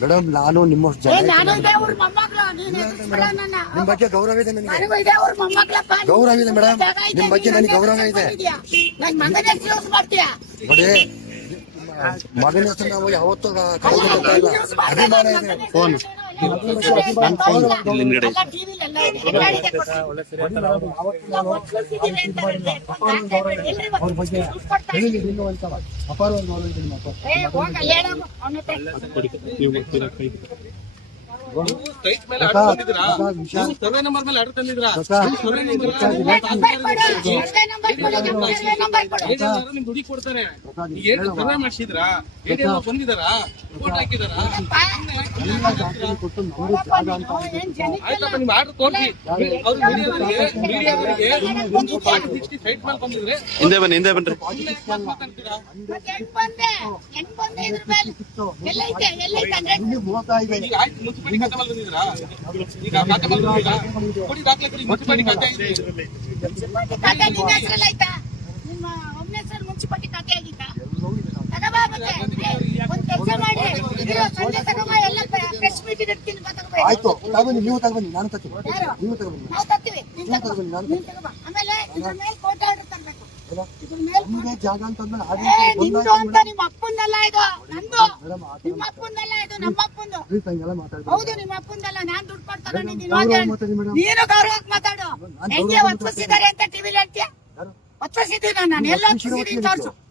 Madam ನಾನು ನಿಮ್ಮ ನಿಮ್ಮ ಬಗ್ಗೆ ಗೌರವ ಇದೆ ನನಗೆ. ಗೌರವ ಇದೆ ಮೇಡಮ್. ನಿಮ್ಮ ಬಗ್ಗೆ ನನಗೆ ಗೌರವ ಇದೆ. ನೋಡಿ ಮಗನ ಹೆಸರು ನಾವು ಯಾವತ್ತೂ ಅಭಿಮಾನ ಇದೆ. ಫೋನ್. ಅಪಾರವಾಗಿ ಕೈ ದುಡಿ ಕೊಡ್ತಾರೆ? ಸರ್ವೆ ಮಾಡಿಸಿದ್ರ ಬಂದಿದಾರ ನಿಮ್ ಆರ್ಡರ್ ತೋರಿಸಿ ಮೀಡಿಯಾದವರಿಗೆ ಒಂದು ಫಾರ್ಟಿ ಸಿಕ್ಸ್ಟಿ ಸೈಟ್ ಮೇಲೆ ಬಂದಿದ್ರೆ ಹಿಂದೆ ಬನ್ನಿ ಹಿಂದೆ ಬನ್ರಿ. ಮಾತಾಡ್ತೀರಾ? ಮುನ್ಸಿಪಾಲಿಟಿ ಖಾತೆ ಆಗಿದ್ದ ಆಯ್ತು? ತಗೊಂಡು ನೀವು ತಗೊಂಡು ನಾನು ತತ್ತೀನಿ ನೀವು ತಗೊಂಡು ಆಮೇಲೆ ನಿಮ್ದೇ ಜಾಗ ಅಂತಂದ್ರೆ ನಿಮ್ಮ ಅಪ್ಪಂದಲ್ಲ ಇದು ನಂದು. ನಿಮ್ಮ ಅಪ್ಪಂದಲ್ಲ ಇದು ನಮ್ಮ ಅಪ್ಪಂದು. ಹೌದು ನಿಮ್ಮ ಅಪ್ಪಂದಲ್ಲ ನಾನ್ ದುಡ್ಡು ಕೊಡ್ತಾರೆ ತಗೊಂಡಿದ್ದೀನಿ ನೀನು ಗೌರವಕ್ಕೆ ಮಾತಾಡು ಹೆಂಗೆ ಒತ್ತಿಸಿದ್ದಾರೆ ಅಂತ ಟಿವಿಲಿ ಹೇಳ್ತೀಯ? ಒತ್ತಿಸಿದ್ದೀನಿ ನಾನು ಎಲ್ಲ ಒತ್ತಿಸಿದ್ದೀನಿ ತೋರಿಸು.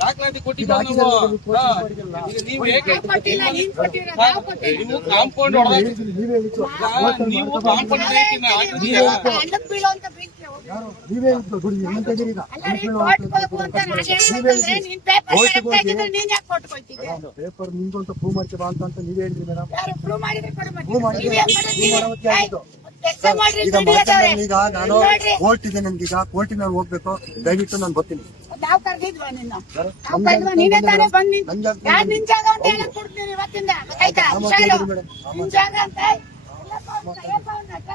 ದಾಖಲಾತಿ ಕೊಟ್ಟಿಲ್ಲ ನೀವು ಕಾಂಪೌಂಡ್ ನೀವು ಕಾಂಪೌಂಡ್ ಪೇಪರ್ ನಿಮ್ದು ಅಂತ ಪ್ರೂವ್ ಮಾಡ್ತೀರಾ ಅಂತ ನೀವೇ ಹೇಳಿದ್ರಿ ಮೇಡಮ್ ಪ್ರೂವ್ ಮಾಡಿದ್ರೆ ಈಗ ಮಾತಾಡಿ ಈಗ ನಾನು ಕೋರ್ಟ್ ಇದೆ ನನ್ಗೆ ಈಗ ಕೋರ್ಟಿಗೆ ನಾನು ಹೋಗ್ಬೇಕು. ದಯವಿಟ್ಟು ನಾನು ಬರ್ತೀನಿ. ಕರ್ದಿದ್ವಾ ನಿನ್ನ? ಬಂದ್ ಯಾರ್ ಅಂತ ಆಯ್ತಾ ಅಂತ